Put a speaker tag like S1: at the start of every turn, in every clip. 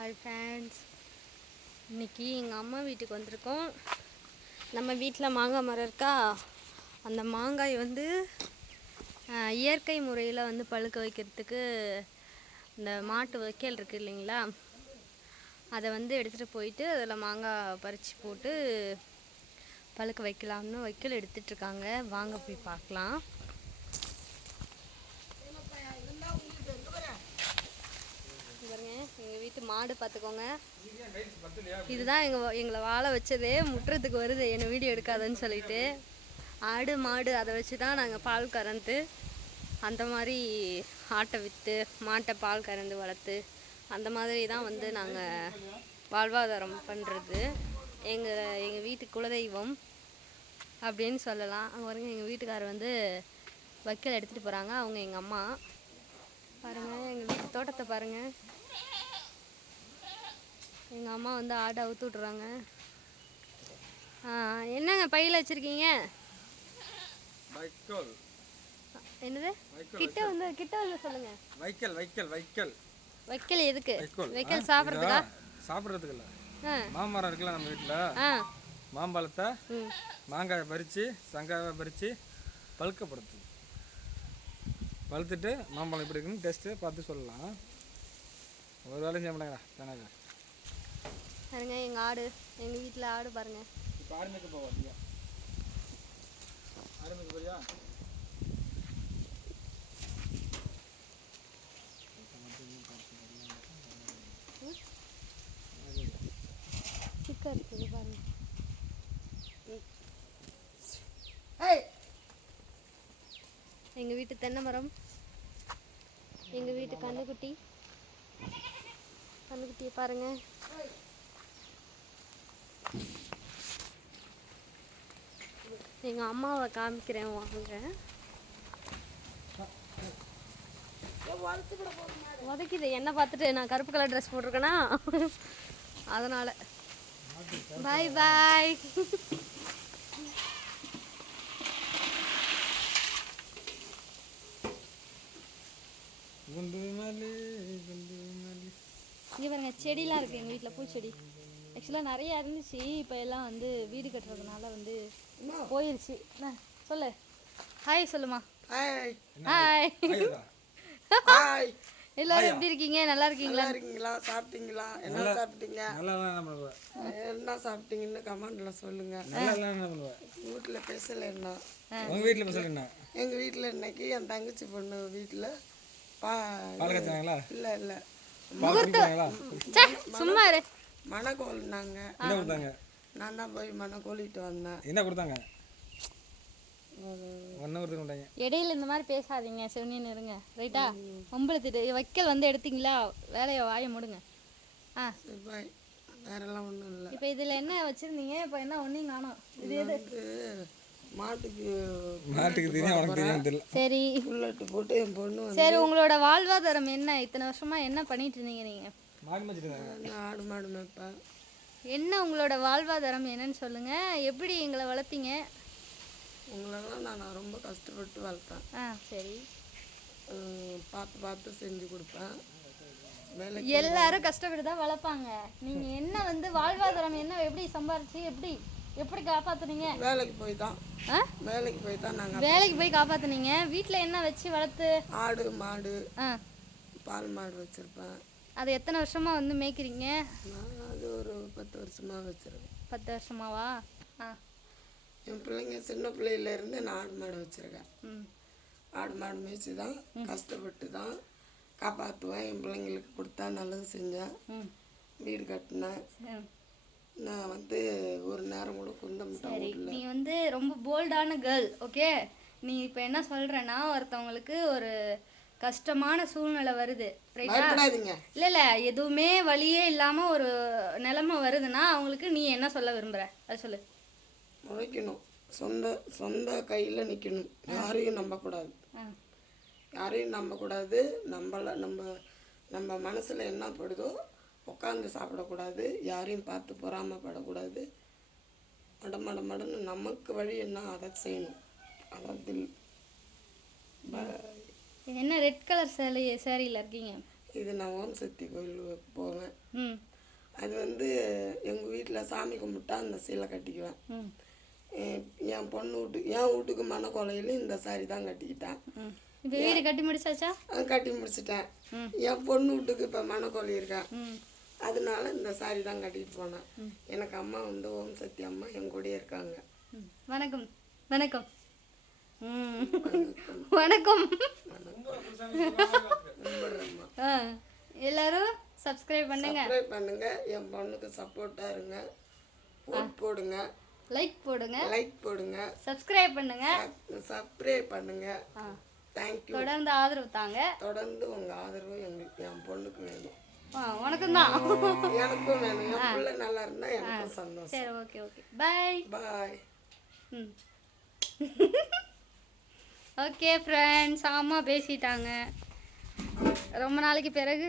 S1: hi friends இன்றைக்கி எங்கள் அம்மா வீட்டுக்கு வந்திருக்கோம் நம்ம வீட்டில் மாங்காய் மரம் இருக்கா அந்த மாங்காய் வந்து இயற்கை முறையில் வந்து பழுக்க வைக்கிறதுக்கு இந்த மாட்டு வைக்கல் இருக்குது இல்லைங்களா அதை வந்து எடுத்துகிட்டு போயிட்டு அதில் மாங்காய் பறித்து போட்டு பழுக்க வைக்கலாம்னு வைக்கல் எடுத்துகிட்ருக்காங்க வாங்க போய் பார்க்கலாம் மாடு பார்த்துக்கோங்க இதுதான் எங்கள் எங்களை வாழ வச்சதே முட்டுறதுக்கு வருது என்னை வீடியோ எடுக்காதுன்னு சொல்லிட்டு ஆடு மாடு அதை வச்சு தான் நாங்கள் பால் கறந்து அந்த மாதிரி ஆட்டை விற்று மாட்டை பால் கறந்து வளர்த்து அந்த மாதிரி தான் வந்து நாங்கள் வாழ்வாதாரம் பண்ணுறது எங்கள் எங்கள் வீட்டு குலதெய்வம் அப்படின்னு சொல்லலாம் அங்கே வரைக்கும் எங்கள் வீட்டுக்கார் வந்து வக்கீல் எடுத்துகிட்டு போகிறாங்க அவங்க எங்கள் அம்மா பாருங்கள் எங்கள் வீட்டு தோட்டத்தை பாருங்கள் எங்கள் அம்மா வந்து ஆட்டை அவுத்து விட்றாங்க என்னங்க பையில் வச்சுருக்கீங்க என்னது கிட்ட வந்து கிட்ட வந்து சொல்லுங்க
S2: வைக்கல் வைக்கல் வைக்கல்
S1: வைக்கல் எதுக்கு வைக்கல் சாப்பிட்றதுக்கா
S2: சாப்பிட்றதுக்கு இல்லை மாமரம் இருக்குல்ல நம்ம வீட்டில் மாம்பழத்தை மாங்காயை பறித்து சங்காயை பறித்து பழுக்கப்படுத்து வளர்த்துட்டு மாம்பழம் இப்படி இருக்குன்னு டெஸ்ட்டு பார்த்து சொல்லலாம் ஒரு வேலையும் செய்ய மாட்டேங்கிறா தானே
S1: பாருங்க எங்கள் ஆடு எங்கள் வீட்டில் ஆடு பாருங்க
S2: இப்போ ஆடு மேய்க்க போவாதியா ஆடு மேய்க்க போறியா
S1: சிக்கா இருக்குது பாருங்க எங்கள் வீட்டு தென்னை மரம் எங்கள் வீட்டு கண்ணுக்குட்டி கண்ணுக்குட்டியை பாருங்கள் எங்கள் அம்மாவை காமிக்கிறேன் வாங்க உதைக்குது என்ன பார்த்துட்டு நான் கருப்பு கலர் ட்ரெஸ் போட்டிருக்கேனா அதனால் பாய் பாய் இங்க பாருங்க செடிலாம் இருக்குது எங்கள் வீட்டில் பூச்செடி ஆக்சுவலாக நிறையா இருந்துச்சு இப்போ எல்லாம் வந்து வீடு கட்டுறதுனால வந்து போயிருச்சு சொல்லு ஹாய் சொல்லுமா ஹாய் ஹாய் எல்லாரும் எப்படி இருக்கீங்க நல்லா
S3: இருக்கீங்களா இருக்கீங்களா சாப்பிட்டீங்களா என்ன சாப்பிட்டீங்க என்ன சாப்பிட்டீங்கன்னு கமெண்ட்ல சொல்லுங்க வீட்டுல பேசல என்ன
S2: உங்க வீட்டுல பேசல என்ன
S3: எங்க வீட்டுல இன்னைக்கு என் தங்கச்சி பொண்ணு வீட்டுல பா இல்ல இல்ல சும்மா இரு மனை கோலினாங்க என்ன கொடுத்தாங்க நான் தான் போய் மனை கோலிட்டு வந்தேன்
S2: என்ன கொடுத்தாங்க
S1: இடையில இந்த மாதிரி பேசாதீங்க செவனின்னு இருங்க ரைட்டா ஒம்பளத்திட்டு வைக்கல் வந்து எடுத்தீங்களா வேலையை வாய முடுங்க
S3: ஆ பாய் வேறெல்லாம் ஒன்றும் இல்லை
S1: இப்போ இதில் என்ன வச்சுருந்தீங்க இப்போ என்ன ஒன்றையும் காணும் இது எது
S3: மாட்டுக்கு
S2: மாட்டுக்கு தெரியும் உனக்கு தெரியும் தெரியல
S1: சரி
S3: புல்லட்டு போட்டு என் பொண்ணு
S1: சரி உங்களோட வாழ்வாதாரம் என்ன இத்தனை வருஷமாக என்ன பண்ணிட்டு இருந்தீங்க நீங்கள்
S2: மாடு
S3: ஆடு மாடு மேய்ப்பா
S1: என்ன உங்களோட வாழ்வாதாரம் என்னன்னு சொல்லுங்கள் எப்படி எங்களை வளர்த்தீங்க
S3: உங்களெல்லாம் நான் ரொம்ப கஷ்டப்பட்டு வளர்ப்பேன் ஆ சரி பார்த்து பார்த்து செஞ்சு கொடுப்பேன்
S1: எல்லாரும் கஷ்டப்பட்டு தான் வளர்ப்பாங்க நீங்க என்ன வந்து வாழ்வாதாரம் என்ன எப்படி சம்பாரிச்சு எப்படி எப்படி காப்பாத்துனீங்க
S3: வேலைக்கு போய் தான் வேலைக்கு போய் தான் நாங்கள்
S1: வேலைக்கு போய் காப்பாத்துனீங்க வீட்டில் என்ன வச்சு வளர்த்து
S3: ஆடு மாடு பால் மாடு வச்சிருப்பேன்
S1: அது எத்தனை வருஷமாக வந்து மேய்க்கிறீங்க
S3: அது ஒரு பத்து வருஷமாக வச்சுருக்கேன்
S1: பத்து வருஷமாவா ஆ
S3: என் பிள்ளைங்க சின்ன பிள்ளையிலேருந்து நான் ஆடு மாடு வச்சுருக்கேன் ம் ஆடு மாடு மேய்ச்சி தான் கஷ்டப்பட்டு தான் காப்பாற்றுவேன் என் பிள்ளைங்களுக்கு கொடுத்தா நல்லது செஞ்சேன் வீடு கட்டினேன் நான் வந்து ஒரு நேரம் கூட குந்தமிட்டேன்
S1: முட்டை நீ வந்து ரொம்ப போல்டான கேர்ள் ஓகே நீ இப்போ என்ன சொல்கிறேன்னா ஒருத்தவங்களுக்கு ஒரு கஷ்டமான சூழ்நிலை வருது
S3: இல்ல
S1: இல்ல எதுவுமே வழியே இல்லாம ஒரு நிலைமை வருதுன்னா அவங்களுக்கு நீ என்ன சொல்ல விரும்புற அது சொல்லு
S3: முளைக்கணும் சொந்த சொந்த கையில நிக்கணும் யாரையும் நம்பக்கூடாது யாரையும் நம்பக்கூடாது நம்மள நம்ம நம்ம மனசுல என்ன படுதோ உட்காந்து சாப்பிடக்கூடாது யாரையும் பார்த்து பொறாமப்படக்கூடாது மடமட மடன்னு நமக்கு வழி என்ன அதை செய்யணும் அதான்
S1: என்ன ரெட் கலர் சேலை சேரீயில் இருக்கீங்க
S3: இது நான் ஓம் சக்தி கோயில் போவேன் அது வந்து எங்கள் வீட்டில் சாமி கும்பிட்டா அந்த சீலை கட்டிக்குவேன் என் பொண்ணு வீட்டு என் வீட்டுக்கு மன இந்த சாரி தான் கட்டிக்கிட்டேன்
S1: இப்போ வீடு கட்டி முடிச்சாச்சா
S3: கட்டி முடிச்சிட்டேன் என் பொண்ணு வீட்டுக்கு இப்போ மனக்கொலை இருக்கா அதனால இந்த சாரி தான் கட்டிட்டு போனேன் எனக்கு அம்மா வந்து ஓம் சக்தி அம்மா என் கூடயே இருக்காங்க
S1: வணக்கம் வணக்கம் வணக்கம் எல்லாரும் சப்ஸ்கிரைப் பண்ணுங்க
S3: சப்ஸ்கிரைப் பண்ணுங்க என் பொண்ணுக்கு சப்போர்ட்டா இருங்க ஓட் போடுங்க
S1: லைக் போடுங்க
S3: லைக் போடுங்க
S1: சப்ஸ்கிரைப் பண்ணுங்க
S3: சப்ஸ்கிரைப் பண்ணுங்க தேங்க்யூ
S1: தொடர்ந்து ஆதரவு தாங்க
S3: தொடர்ந்து உங்க ஆதரவு எங்களுக்கு என் பொண்ணுக்கு
S1: வேணும் உனக்கும் தான்
S3: எனக்கும் வேணும் என் பிள்ளை நல்லா இருந்தா எனக்கும் சந்தோஷம்
S1: சரி ஓகே ஓகே பை
S3: பாய் ம்
S1: ஓகே ஃப்ரெண்ட்ஸ் அம்மா பேசிட்டாங்க ரொம்ப நாளைக்கு பிறகு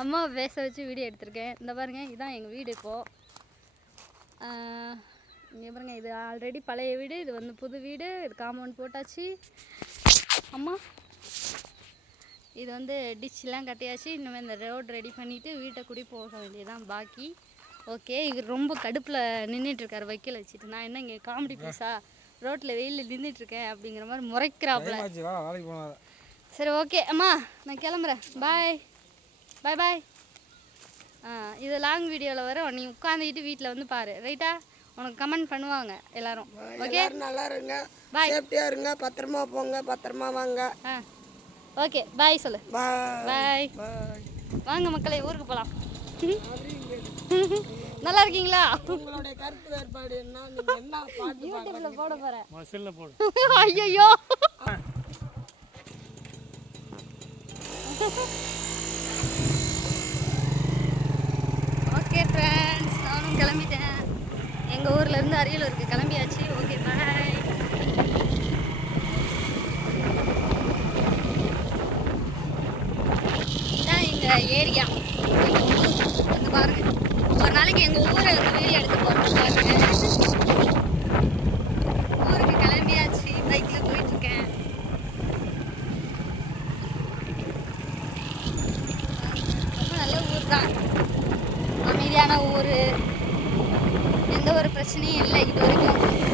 S1: அம்மா பேச வச்சு வீடியோ எடுத்திருக்கேன் இந்த பாருங்கள் இதுதான் எங்கள் வீடு இப்போது இங்கே பாருங்கள் இது ஆல்ரெடி பழைய வீடு இது வந்து புது வீடு இது காம்பவுண்ட் போட்டாச்சு அம்மா இது வந்து டிச்செலாம் கட்டியாச்சு இனிமேல் இந்த ரோடு ரெடி பண்ணிவிட்டு வீட்டை குடி போக வேண்டியதுதான் பாக்கி ஓகே இவர் ரொம்ப கடுப்பில் நின்றுட்டுருக்கார் வைக்கல் வச்சுட்டு நான் என்ன இங்கே காமெடி பேசா ரோட்டில் வெயிலில் இருக்கேன் அப்படிங்கிற மாதிரி முறைக்கிறாப்புல சரி ஓகே அம்மா நான் கிளம்புறேன் பாய் பாய் பாய் ஆ இது லாங் வீடியோவில் வர நீ உட்காந்துக்கிட்டு வீட்டில் வந்து பாரு ரைட்டா உனக்கு கமெண்ட் பண்ணுவாங்க எல்லாரும் ஓகே
S3: நல்லா இருங்க பாய் சேஃப்டியாக இருங்க பத்திரமா போங்க பத்திரமா வாங்க ஆ
S1: ஓகே பாய் சொல்லு
S3: பாய்
S1: பாய் வாங்க மக்களை ஊருக்கு போகலாம் நல்லா இருக்கீங்களா
S3: உங்களுடைய கருத்து வேறுபாடு என்ன நீங்க
S1: யூடியூப்ல போட போறேன்
S2: மசில்ல போடு ஐயோ
S1: ஓகே ஃப்ரெண்ட்ஸ் நானும் கிளம்பிட்டேன் எங்கள் ஊரில் இருந்து அரியலூருக்கு கிளம்பியாச்சு ஓகே பாய் இதான் எங்கள் ஏரியா எங்கள் வந்து பாருங்கள் ஒரு நாளைக்கு எங்கள் ஊரை வீடியோ எடுத்து போட்டுருக்காங்க ஊருக்கு கிளம்பியாச்சு பைக்கில் போயிட்டுருக்கேன் ரொம்ப நல்ல ஊர் தான் அமைதியான ஊர் எந்த ஒரு பிரச்சனையும் இல்லை இது வரைக்கும்